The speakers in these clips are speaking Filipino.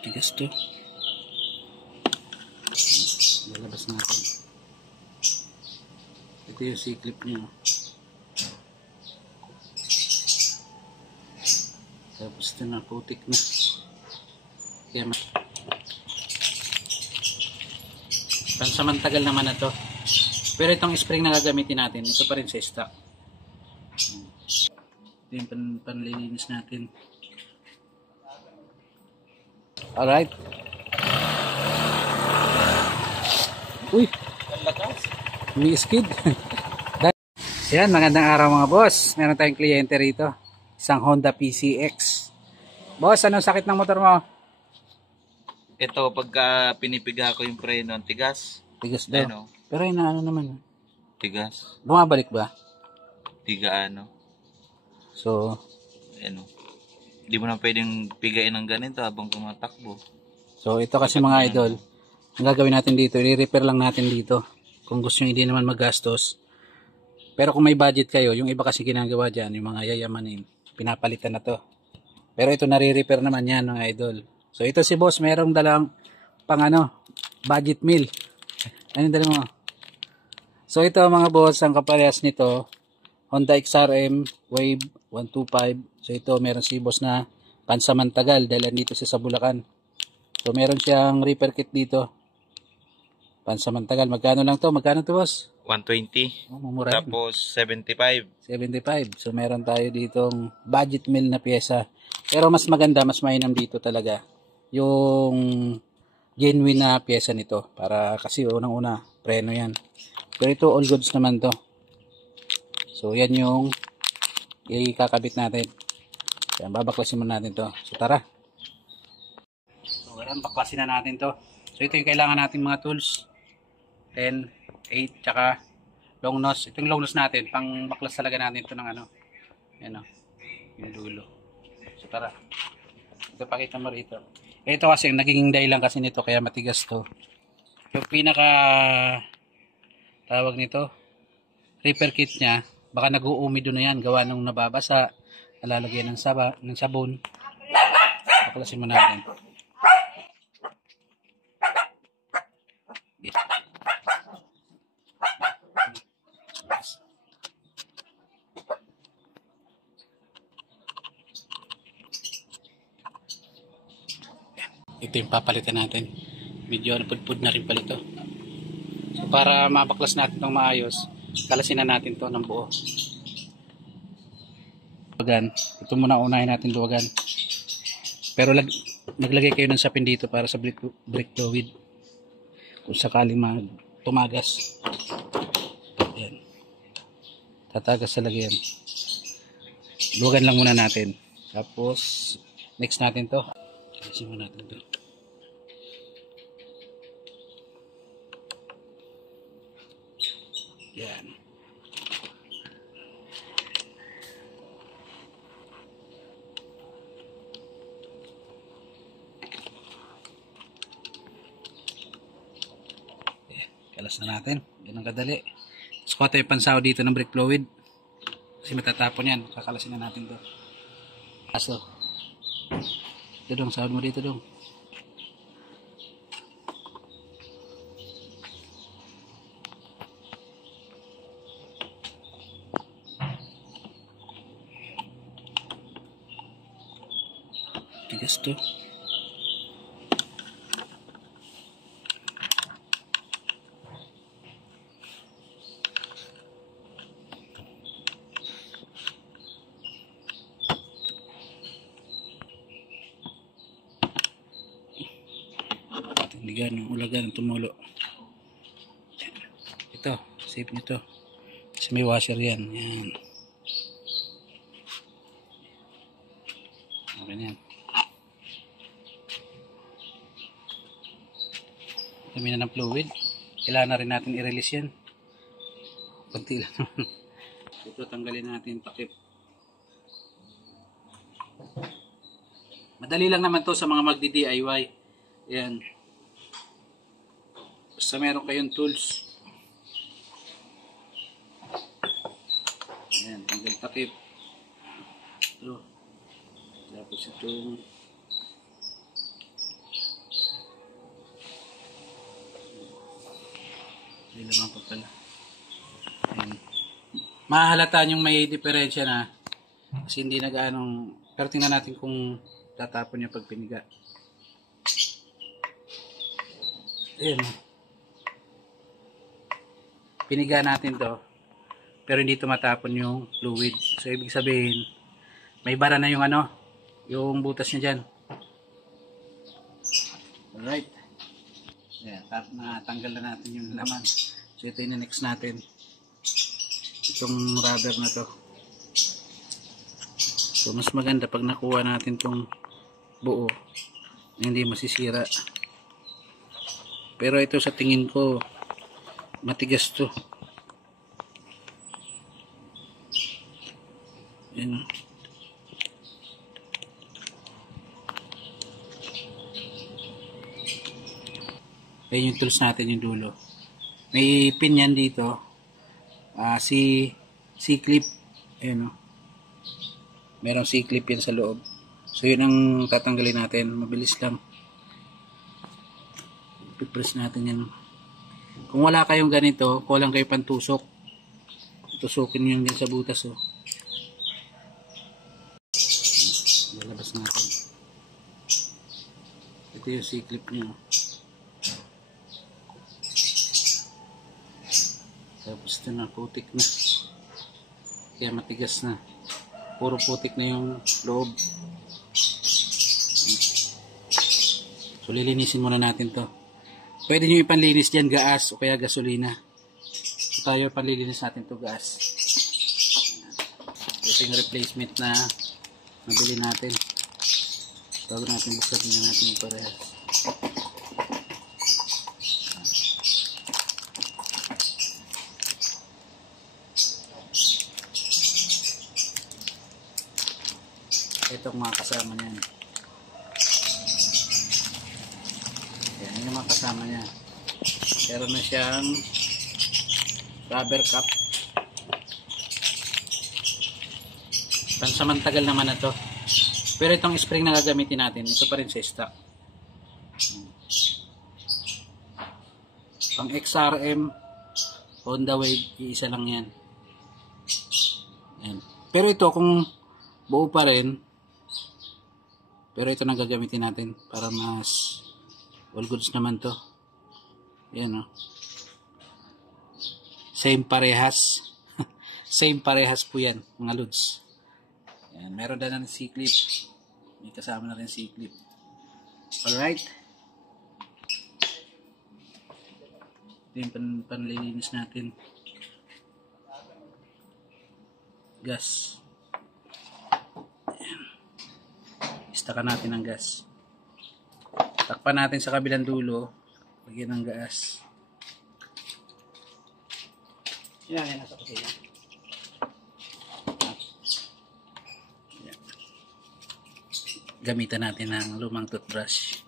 Tigas to. Lalabas natin. Ito yung C-clip niya. Tapos ito na, putik na. Kaya pansamantagal naman na to. Pero itong spring na gagamitin natin, ito pa rin sa stock. Ito yung panlilinis natin. Alright. Uy! Umi-skid. Yan, magandang araw mga boss. Meron tayong kliyente rito. Isang Honda PCX. Boss, anong sakit ng motor mo? Ito, pagka pinipiga ko yung preno, ang tigas. Tigas daw. Ano? Pero inaano naman. Tigas. Bumabalik ba? Tiga ano. So, Ano. Hindi mo na pwedeng pigain ng ganito habang tumatakbo. so ito kasi mga idol, ang gagawin natin dito, i-repair lang natin dito. Kung gusto nyo hindi naman magastos. Pero kung may budget kayo, yung iba kasi ginagawa dyan, yung mga yayamanin, pinapalitan na to. Pero ito nare-repair naman yan mga idol. So ito si boss, merong dalang pang budget meal. Ano yung dala mo? So ito mga boss, ang kaparehas nito, Honda XRM Wave 125. So ito meron si boss na pansamantagal dahil andito siya sa Bulacan. So meron siyang repair kit dito. Pansamantagal. Magkano lang to? Magkano to boss? 120. Oh, mumura rin. Tapos 75. 75. So meron tayo ditong budget meal na pyesa. Pero mas maganda, mas mainam dito talaga yung genuine na pyesa nito. Para kasi unang-una, preno yan. Pero ito all goods naman to. So yan yung ikakabit natin. Kaya babaklasin muna natin to. So tara. So ayan, baklasin na natin to. So ito yung kailangan natin mga tools. 10, 8, tsaka long nose. Ito yung long nose natin. Pang baklas talaga natin ito ng Ayan o. Yung dulo. So tara. Ito pakita mo rito. Ito kasi naging dahilan kasi nito kaya matigas to. Yung pinaka tawag nito repair kit niya, baka nag-uumido na yan gawa nung nababasa, nalalagyan ng sabon. Baklasin mo natin. Ito yung papalitan natin. Medyo napudpud na rin pala ito. So para mabaklas natin itong maayos, kalasin na natin to ng buo. Luwagan. Ito muna unahin natin luwagan. Pero naglagay kayo ng sapin dito para sa brake fluid. Kung sakaling tumagas. Ayan. Tatagas sa lagyan. Luwagan lang muna natin. Tapos next natin to. Kalasin muna natin to. Yan. Kalas na natin. Yan ang kadali. Tapos kuha tayo pansaw dito ng brake fluid. Kasi matatapon yan. Kakalasin na natin to. Aso. Ito dong. Sahod mo dito dong. Tigas to. Tindigan, ulagan, tumulo. Ito, safe nito. Kasi may washer yan. Yan. Okay na yan. Dami na ng fluid. Kailangan na rin natin i-release yan. Kunti lang. Ito tanggalin natin takip. Madali lang naman to sa mga magdi-DIY. Yan. Basta meron kayong tools. Yan, tanggal takip. Ito. Tapos itong pala. Ayan. Mahalata yung may diferensya na kasi hindi na gaanong, pero tingnan natin kung tatapon niya pag piniga. Ayan. Piniga natin to pero hindi tumatapon yung fluid. So ibig sabihin may bara na yung ano, yung butas niya dyan. Alright. Ayan, natanggal na natin yung laman. So ito yung next natin. Itong rubber na to. So mas maganda pag nakuha natin tong buo, hindi masisira. Pero ito sa tingin ko matigas to. Yan. Ayan yung tools natin yung dulo. May pin yan dito. C-clip. Ayan o. Merong C-clip yan sa loob. So yun ang tatanggalin natin. Mabilis lang. Pipress natin yan. Kung wala kayong ganito, kulang kayo pantusok. Tusukin nyo yan sa butas o. Lalabas natin. Ito yung C-clip nyo. Tapos ito na, putik na. Kaya matigas na. Puro putik na yung loob. So lilinisin muna natin to. Pwede nyo ipanlinis dyan gaas o kaya gasolina. So tayo panlilinis natin to gaas. Ito yung replacement na nabili natin. Bago natin buksan na natin yung parehas. Itong mga kasama niyan. Yan yung mga kasama niya. Meron na siyang rubber cap. Pansamantagal naman na to. Pero itong spring na gagamitin natin, ito pa rin sa stock. Pang XRM, Honda Wave, isa lang yan. Yan. Pero ito kung buo pa rin, pero ito na gagamitin natin para mas all goods naman to. Yan o. Same parehas. Same parehas po yan mga lods. Yan. Meron na ng C-clip. May kasama na rin C-clip. Alright. Ito yung panlilinis natin. Gas. Istakan natin ang gas. Takpan natin sa kabilang dulo. Lagyan ng gas. Yan, nasa kusina. Gamitan natin ng lumang toothbrush.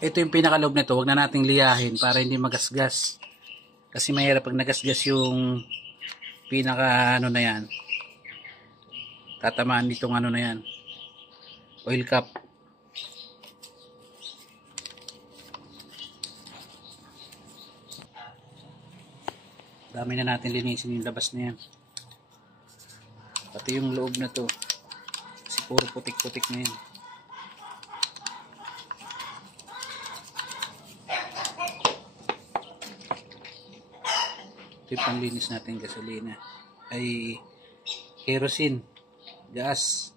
Ito yung pinakaloob na ito. Huwag na nating liyahin para hindi magasgas. Kasi mahirap pag nagasgas yung pinaka ano na yan. Tatamaan ditong ano na yan. Oil cap. Dami na natin linisin yung labas na yan. Pati yung loob na to. Kasi puro putik-putik na yan. Ito yung panlinis natin gasolina. Ay kerosene. Gas.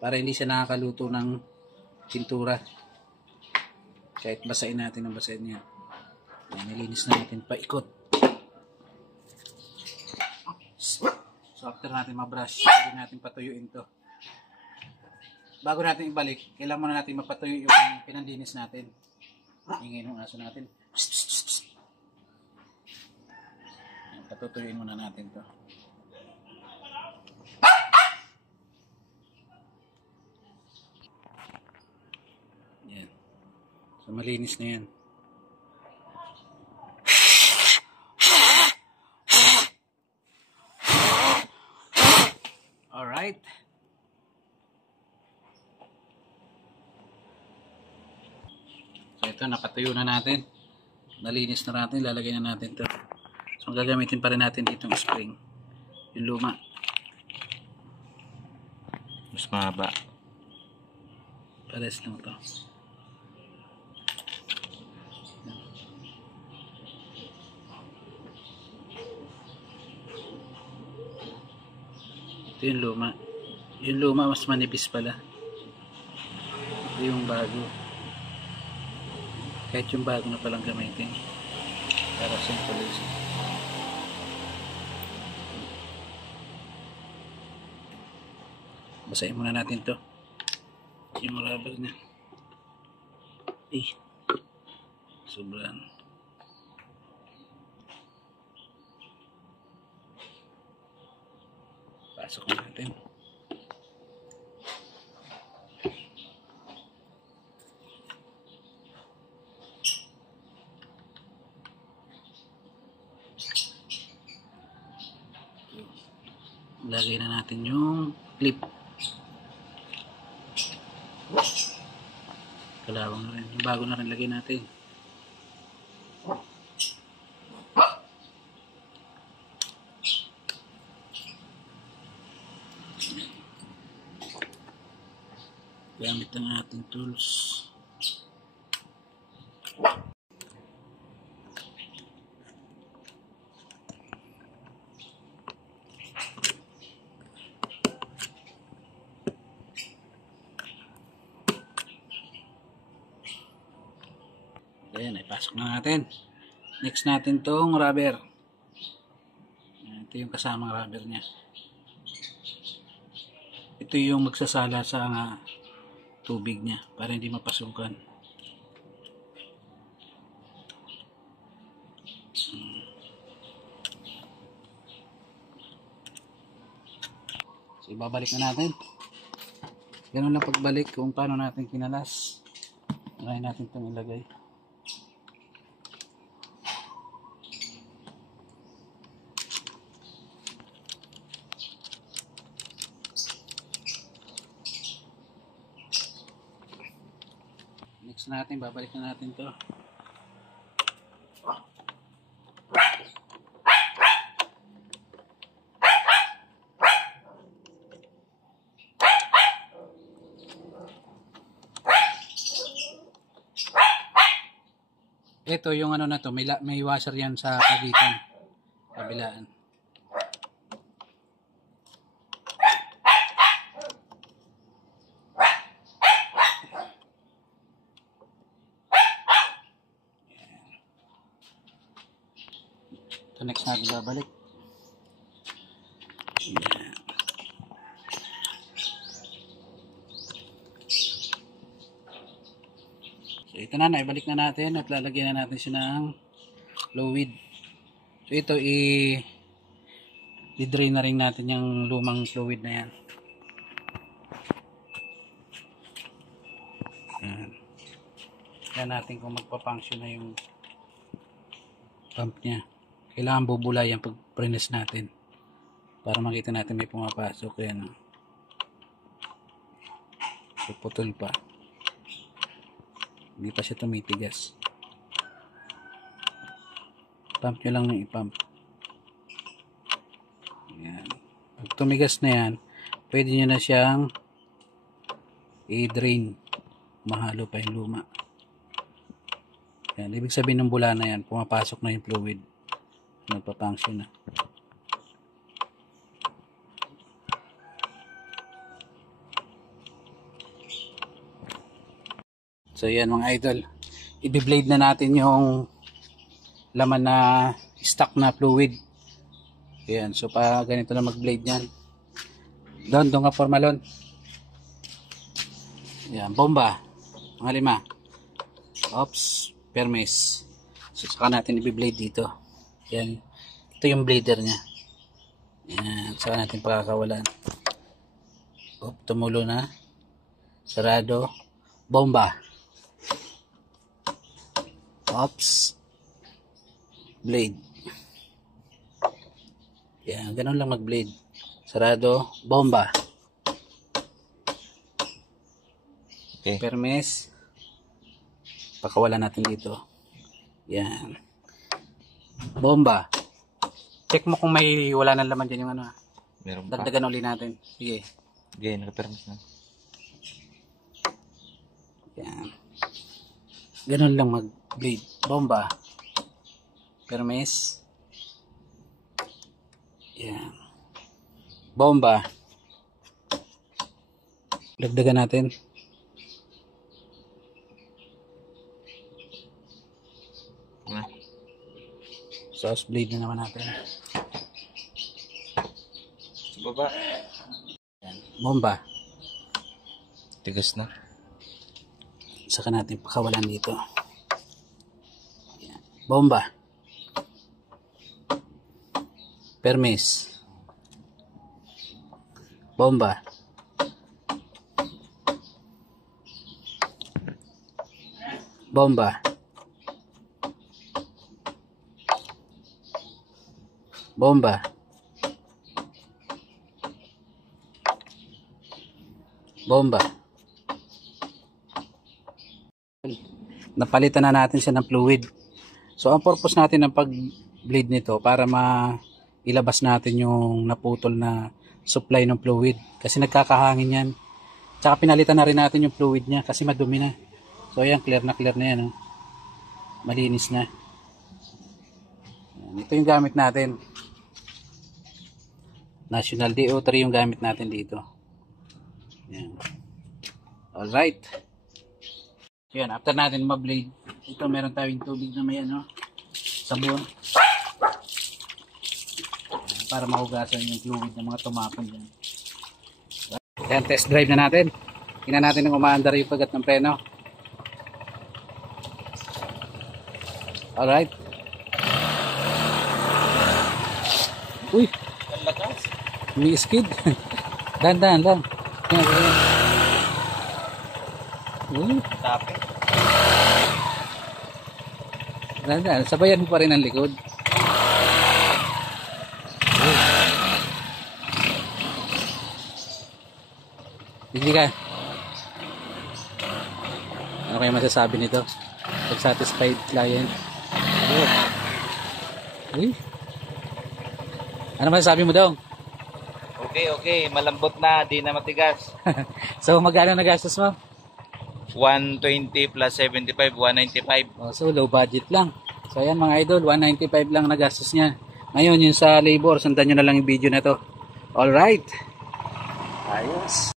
Para hindi siya nakakaluto ng pintura. Kahit basain natin ang basain niya. Nilinis na natin paikot. So after natin mabrush, pwede natin patuyuin to. Bago natin ibalik, kailangan muna natin mapatuyo yung pinanlinis natin. Ingay ng aso natin. Patutuyuin muna natin to. Yan. So malinis na yan. Alright. Ito, napatuyo na natin. Nalinis na natin, lalagay na natin to. So, gagamitin pa rin natin itong spring. Yung luma. Mas mahaba. Pares lang to. Ito yung luma. Yung luma mas manipis pala. Ito yung bago. Kahit yung bago na palang gamitin. Para simple. Basahin muna natin to. Yung rubber niya. Sobrang. Pasok natin. Lagay na natin yung clip. Kalawang na rin. Yung bago na rin lagay natin. Gamit ang ating tools. Ayan, ipasok na natin. Next natin tong rubber. Ito yung kasamang rubber niya. Ito yung magsasala sa tubig niya para hindi mapasukan. So, ibabalik na natin. Ganun lang pagbalik kung paano natin kinalas. Try natin itong ilagay. Next natin, babalik na natin to. Ito yung ano na to, may washer yan sa pagitan, kabilaan. Ito next natin babalik. Yan. So ito na, naibalik na natin at lalagyan na natin siya ng fluid. So ito i-drain na rin natin yung lumang fluid na yan. Yan. Yan natin kung magpa-function na yung pump niya. Kailangan bubulay yan pag press natin para makita natin may pumapasok. Yan. So putol pa. Hindi pa siya tumitigas. Pump nyo lang ng ipump. Yan. Pag tumigas na yan, pwede nyo na siyang i-drain. Mahalo pa yung luma. Yan. Ibig sabihin ng bula na yan, pumapasok na yung fluid. Nagpa-function na. So yan mga idol, i-blade na natin yung laman na stock na fluid. Yan, so pa ganito na mag-blade yan. Doon ka formalon. Yan, bomba. Mga 5. Oops, permis. So saka natin i-blade dito. Yan, ito yung blader niya. Yan, saka natin pakakawalan. Oop, tumulo na. Sarado. Bomba. Oops. Blade. Yan, ganun lang mag-blade. Sarado. Bomba. Okay. Permis. Pakawalan natin dito. Yan. Bomba. Check mo kung may wala nang laman dyan yung ano. Meron pa. Dagdagan ulit natin. Sige. Okay, nakapermis na. Yan. Ganun lang mag-blade. Bomba. Permis. Yan. Bomba. Dagdagan natin. Sauce blade na naman natin. Sa baba. Yan. Bomba. Tigas na. Saka natin pakawalan dito. Yan. Bomba. Permis. Bomba. Bomba. Bomba. Bomba. Napalitan na natin siya ng fluid. So ang purpose natin ng pag-bleed nito para ilabas natin yung naputol na supply ng fluid kasi nagkakahangin yan. Tsaka pinalitan na rin natin yung fluid niya kasi madumi na. So ayan, clear na yan. Oh. Malinis na. Ito yung gamit natin. National DO3 yung gamit natin dito. Yan. Alright. So yan, after natin ma-blade, ito meron tayong tubig na may ano, sabon. Para mahugasan yung fluid ng mga tumapon dyan. Yan, test drive na natin. Tingnan natin kung umaandar yung pagat ng preno. Alright. Uy! May skid. Dahan-dahan lang. Yan, yan. Uy! Tapos. Dahan-dahan. Sabayan mo pa rin ang likod. Hindi ka. Ano kayo masasabi nito? Pag satisfied client. Uy. Ano masasabi mo daw? Okay. Malambot na, di na matigas. So magkano nagastos mo? 120 plus 75, 195. Oh, so low budget lang. So ayan mga idol, 195 lang nagastos niya. Ngayon yung sa labor, sundan nyo na lang yung video na to. Alright. Ayos.